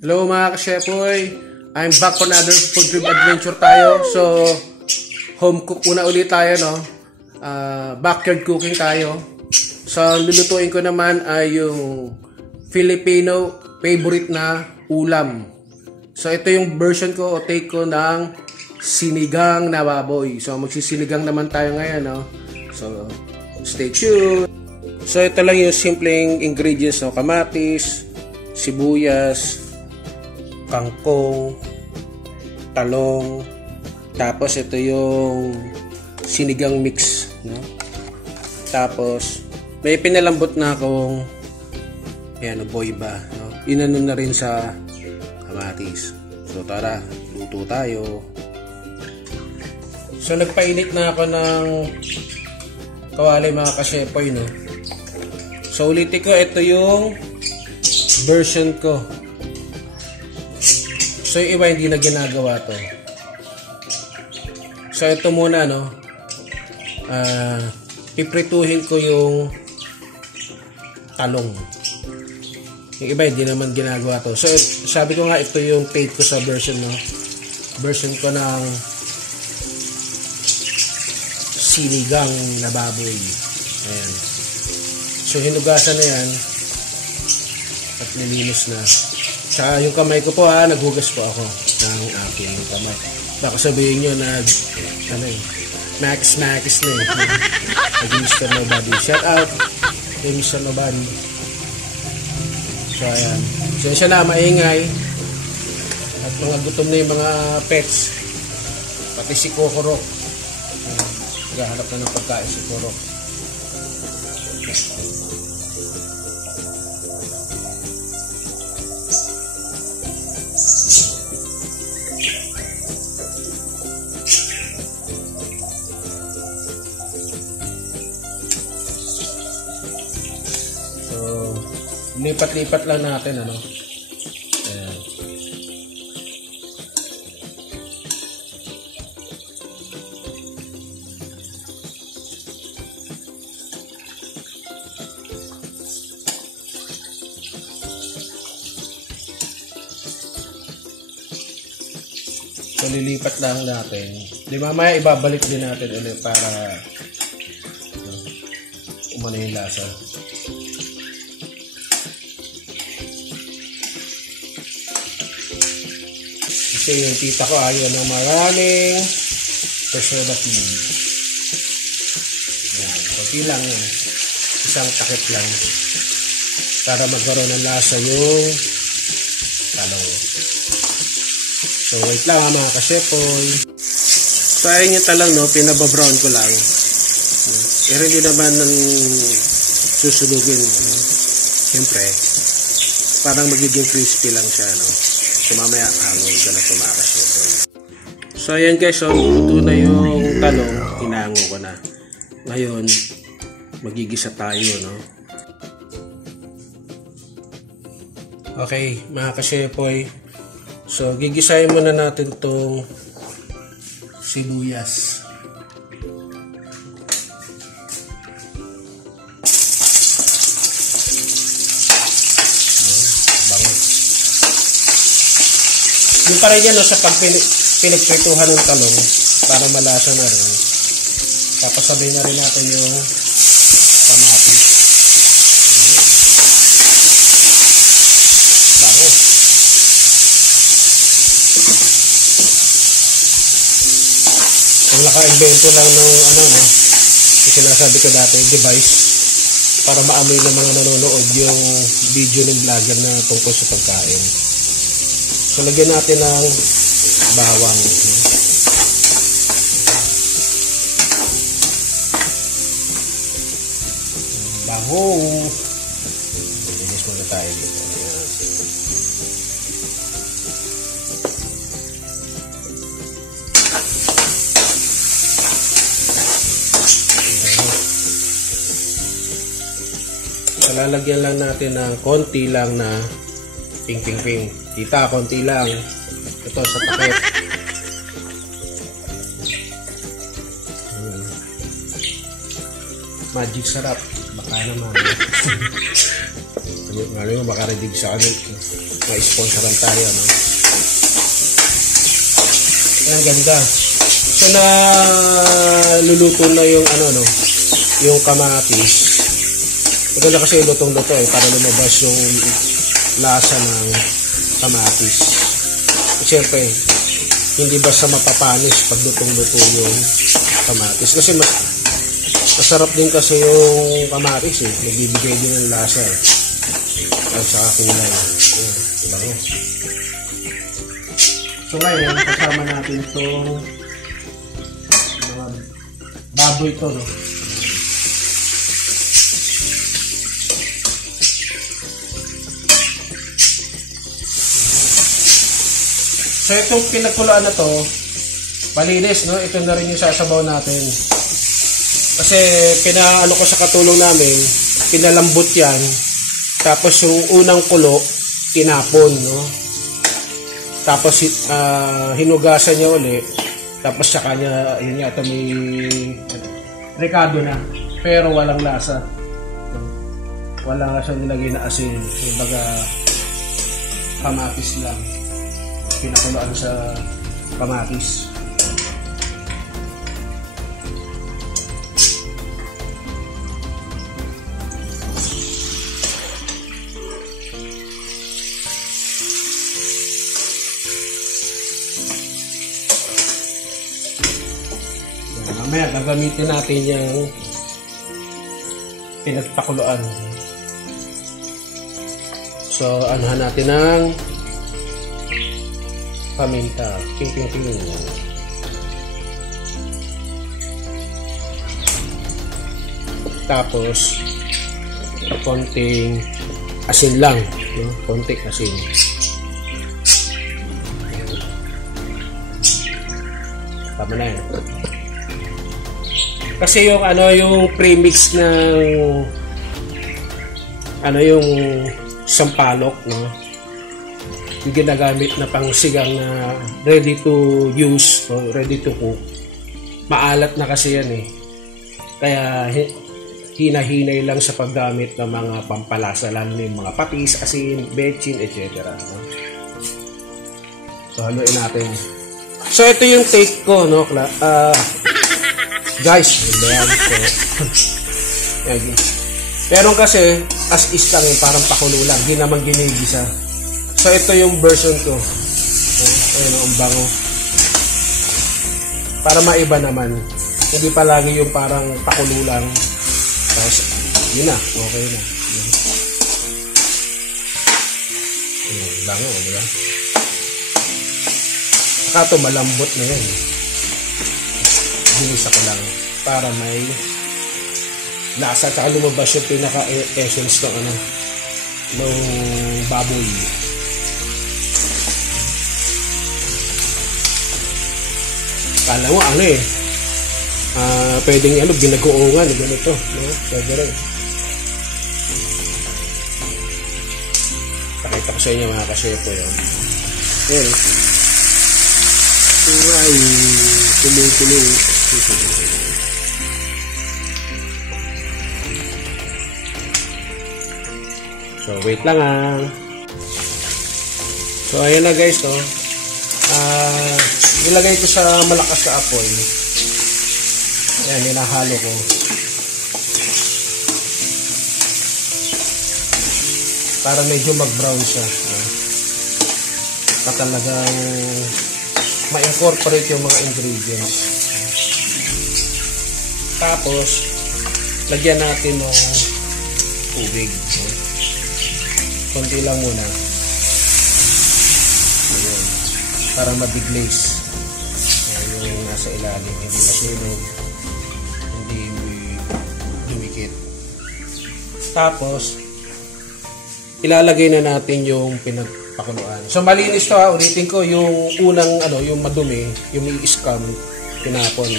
Hello mga ka-shepoy, I'm back for another food trip adventure tayo. So, home cook muna ulit tayo, no? Backyard cooking tayo. So, lulutuin ko naman ay yung Filipino favorite na ulam. So, ito yung version ko o take ko ng sinigang na baboy. So, magsisinigang naman tayo ngayon, no? So, stay tuned! So, ito lang yung simpleng ingredients, no? Kamatis, sibuyas, kangkong, talong, tapos ito yung sinigang mix, no? Tapos may pinalambot na akong boyba, no? Inano na rin sa kamatis. So tara, luto tayo. So nagpainit na ako ng kawali mga ka-shepoy, no? So ulitin ko, ito yung version ko. So yung iba hindi na ginagawa to. So ito muna, no. Piprituhin ko yung talong. Yung iba hindi naman ginagawa to. So sabi ko nga, ito yung take ko sa version, no. Version ko ng sinigang na baboy. Ayan. So hinugasan na yan at nilinis na. Tsaka yung kamay ko po, naghugas po ako ng aking kamay. Baka sabihin nyo na Max na Mr. Nobody. Shout out kay Mr. Nobody. So ayan, so siya na maingay at mga gutom na yung mga pets, pati si Kokoro. Naghahanap na ng pagkain si Kokoro. Lipat-lipat lang natin, ano. Ayan. So lilipat lang natin. Di mamaya ibabalik din natin ulit para umano yung lasa. Kasi yung tita ko ayaw ng maraming preservative. Ayan, konti lang yan. Isang takip lang para magkaroon ng lasa yung talong. So wait lang mga ka-shepoy. So ayun yung talong, no, pinababrown ko lang. Pero hindi naman ng susulugin, no? Siyempre parang magiging crispy lang siya, no? So mamaya hangon ko na tumakas ito. So ayan guys, so luto na yung talong, tinango ko na. Ngayon magigisa tayo, no. Okay mga ka-shepoy, so gigisahin muna natin tong sibuyas. Yung pa rin yan, no, sa pag pinagprituhan ng talong para malasa na rin. Tapos sabay na rin natin yung kamatis. Bago. Ang naka-invento lang ng no, yung sinasabi ko dati, device para maamoy ng mga nanonood yung video ng vlogger na tungkol sa pagkain. So, lagyan natin ng bawang. Bango. Linis muna tayo dito. Ayan. So, lalagyan lang natin ng konti lang na ping. Tita, konti lang. Ito sa takip. Magic sarap. Baka naman. Ngayon mo, baka redig sa ano. Ma-sponsoran tayo, no? Ang ganda. So, luluto na yung ano, no? Yung kamatis. Maganda kasi lutong-luto eh, para lumabas yung lasa ng kamatis. Siyempre, hindi basta mapapanis pag lutong-luto yung kamatis. Kasi masarap din kasi yung kamatis eh. Nagbibigay din ng lasa eh. At saka kulay. Bango. So ngayon, kasama natin itong mga baboy ito, no? So itong pinagkuluan na to, malinis, no? Ito na rin yung sasabaw natin. Kasi pinaano ko sa katulong namin, pinalambot yan. Tapos yung unang kulo, tinapon, no? Tapos hinugasan niya uli. Tapos saka niya, yun nga, ito may rekado na. Pero walang lasa. No? Wala nga siya nilagay na asin. Kumbaga, kamatis lang. Pinakuloan sa kamatis. Mamaya gagamitin natin yung pinagpakuluan. So, anuhan natin ng paminta. Ting. Tapos, konting asin lang. No? Konting asin. Tama na yan. Kasi yung yung premix ng yung sampalok, no? Yung ginagamit na pangsigang na ready to use o ready to cook. Maalat na kasi yan eh. Kaya hinahinay lang sa paggamit ng mga pampalasa, lalo na yung mga patis, asin, bechin, etc. No? So haluin natin. So ito yung take ko, no? Guys, ayan. Pero kasi, as is lang yung parang pakulo lang. Hindi naman ginigisa. So, ito yung version ko. Ayan, ang bango. Para maiba naman. Hindi palagi yung parang pakulo lang. Tapos, yun na. Okay na. Ayan, bango, diba? Saka ito, malambot na yan. Ginisa ko lang para may lasa at lumabas yung pinaka-essence ng ng baboy. Kala mo pwedeng ginagoongan ganito, no? Pwede rin. Pakita ko sa inyo mga kasepo yun. Ayan. Ay, tuloy. So, wait lang So, ayan na guys, no? Nilagay ko sa malakas na apoy. Ayan, ninahalo ko. Para medyo mag-brown siya. Talagang ma-incorporate yung mga ingredients. Tapos, lagyan natin ng tubig. Konti lang muna. Ayan. Para mabiglaze. Yung nasa ilalim. Hindi masunog. Hindi dumikit. Tapos, ilalagay na natin yung pinagpakuluan. So, malinis to ulitin ko. Yung unang, yung madumi, yung may scum, tinapon.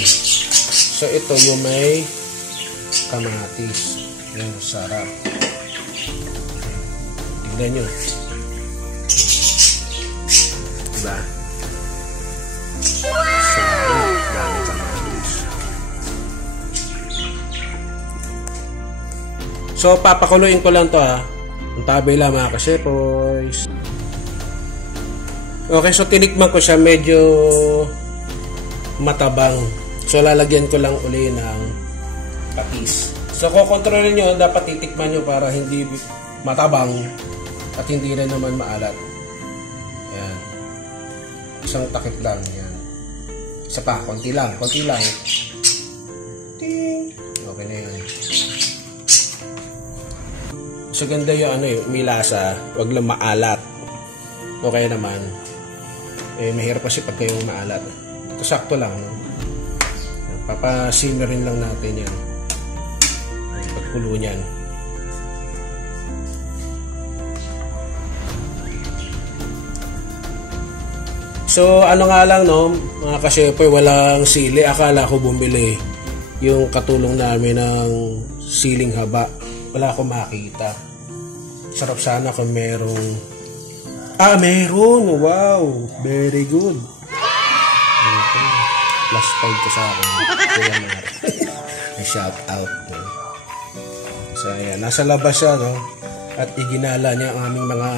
So, ito yung may kamatis. Yung sarap. Tignan nyo. Diba? Sarap. Dami kamatis. So, papakuluin ko lang to ha. Ang tabi lang mga ka-shepoys. Okay, so tinikman ko siya, medyo matabang. So, lalagyan ko lang uli ng patis. So, kukontrolin nyo, dapat titikman nyo para hindi matabang at hindi rin naman maalat. Yan. Isang takip lang. Yan. Isa pa, konti lang. Konti lang. Ting! Okay na yan. So, ganda yung may lasa. Huwag lang maalat. Okay naman. Mahirap kasi pag kayong maalat. Ito sakto lang, no? Papasimmerin lang natin yan. Pagkulo niyan. So, ano nga lang, no? Mga ka-shepoy, walang sili. Akala ko bumili yung katulong namin ng siling haba. Wala akong makita. Sarap sana kung merong... meron! Wow! Very good. Okay. Plus 5 ko sa akin. Kuya Mar. May shout out. No? So, ayan. Nasa labas siya, no? At iginala niya ang aming mga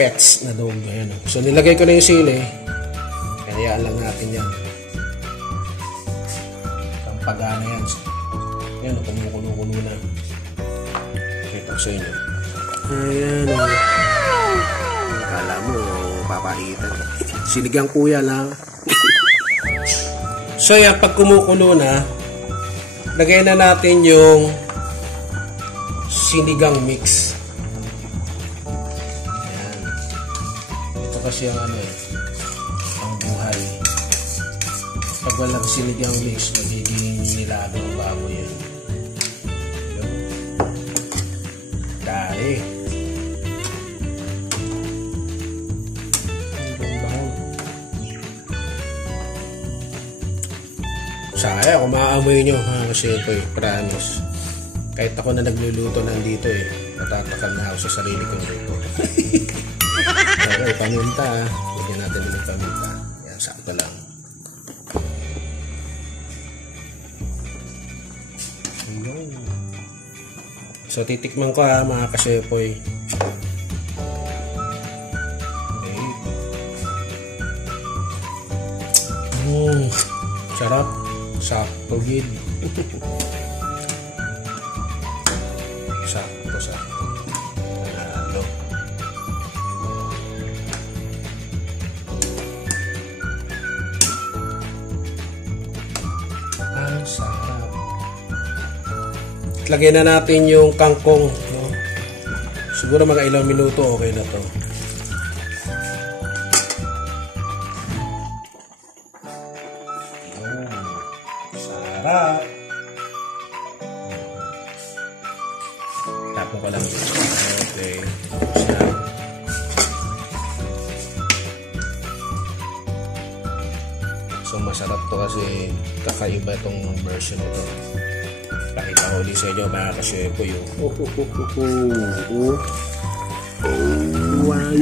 pets na dog. Ayan, no? So, nilagay ko na yung sili. Kayaan lang natin yan. Ang pagana yan. Ayan, kumukulo-kulo na. Ito sa inyo. Ayan, no? Akala mo, papaitan. Sinigang kuya lang. So yan, pag kumukulo na, lagay na natin yung sinigang mix. Ayan. Ito kasi yung ang buhay. Pag walang sinigang mix, magiging nilagang baboy yan. Dahil sayang, kung maaamoy nyo mga ka-shepoy, promise. Kahit ako na nagluluto nandito natatakal na ako sa sarili kong luto. Okay, paminta ha. Lagyan natin ulit paminta. Yan, sakto lang. So, titikman ko ha mga ka-shepoy. Okay. Sarap. Sakto gid. Sakto. Halo. Ang sarap. Lagyan na natin yung kangkong, no? Siguro mga ilang minuto okay na to. Sarap. Tapos ko lang. Okay. Sarap. So masarap to kasi kakaiba itong version nito. Pakita ko ulit sa inyo mga ka-shepoy yung wow.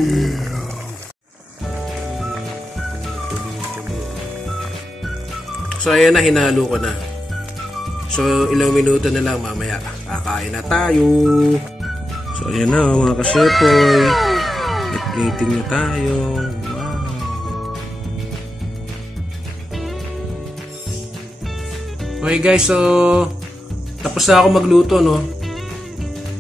So ayan na, hinalo ko na. So ilang minuto na lang, mamaya kakain na tayo. So ayan na mga ka-shepoy, plating na tayo. Wow. Okay guys, so tapos na ako magluto, no?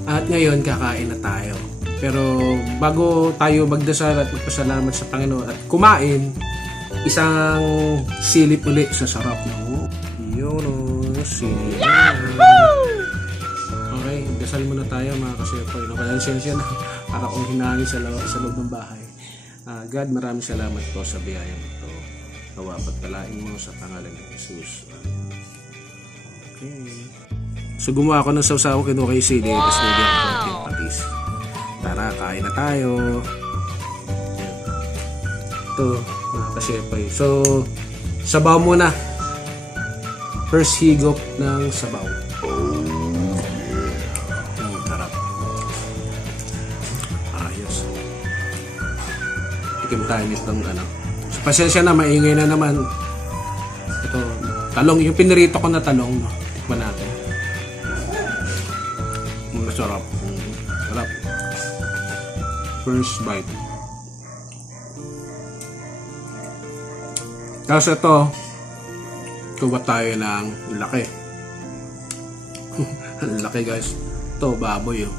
At ngayon kakain na tayo. Pero bago tayo magdasal at magpasalamat sa Panginoon at kumain, isang silip ulit sa sarap, no? Yun, no? Silip. Okay, dasal muna tayo mga ka-shepoy. No? Kaya sensya na para kung hinangin sa loob ng bahay. God, maraming salamat po sa biyayang ito. Nawa pagpalain mo sa pangalan ng Jesus. Okay. So gumawa ako ng sausaw, kinuha kay CD, tapos nagyan ako ng patis. Tara, kain na tayo. Yan. Ito, mga ka-shepoy. So, sabaw muna. First higop ng sabaw. Harap. Ayos. Tikim tayo nitong So, pasensya na, maingay na naman. Ito, talong. Yung pinirito ko na talong. No? Tikman natin. Masarap. Sarap. First bite. Tapos ito, kuha tayo ng laki. Ang laki guys. Ito, baboy oh.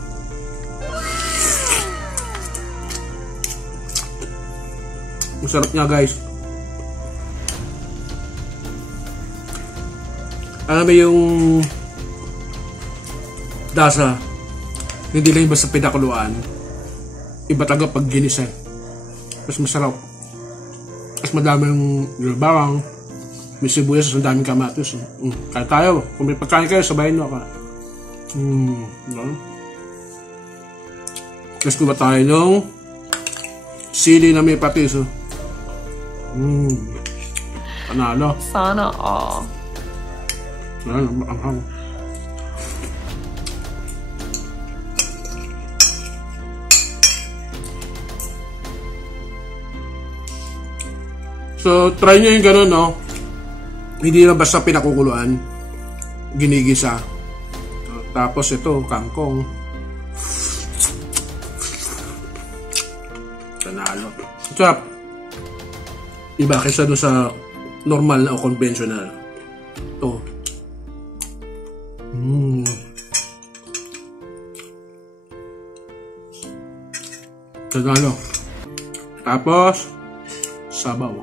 Masarap niya guys. Alam mo yung dasa, hindi lang basta pinakuluan, iba talaga pag ginisa. Mas masarap. Mas madaming bawang, may sibuyas, ang daming kamatis. Kaya tayo, kung may pagkain kayo, sabayin nyo ako. Tapos kuha tayo ng sili na may patis. Panalo. Sana all. Ang So, try nyo yung gano'n, no? Hindi na basta pinakukuluan. Ginigisa. Tapos ito, kangkong. Panalo. Sarap. Iba kaysa doon sa normal na o conventional. Ito. Panalo. Tapos, sabaw.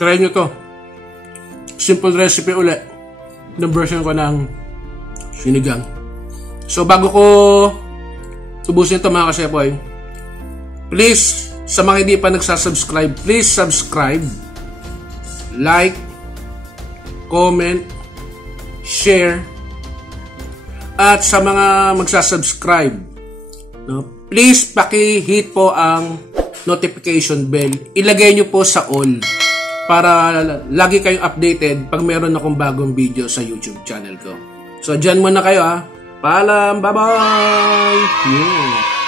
Try nyo to. Simple recipe ulit. Ng version ko ng sinigang. So bago ko tubusin ito mga kasepoy, please, sa mga hindi pa nagsasubscribe, please subscribe, like, comment, share, at sa mga magsasubscribe, no, please paki-hit po ang notification bell. Ilagay nyo po sa all para lagi kayong updated pag meron akong bagong video sa YouTube channel ko. So, dyan muna kayo ha. Paalam! Bye-bye! Yeah.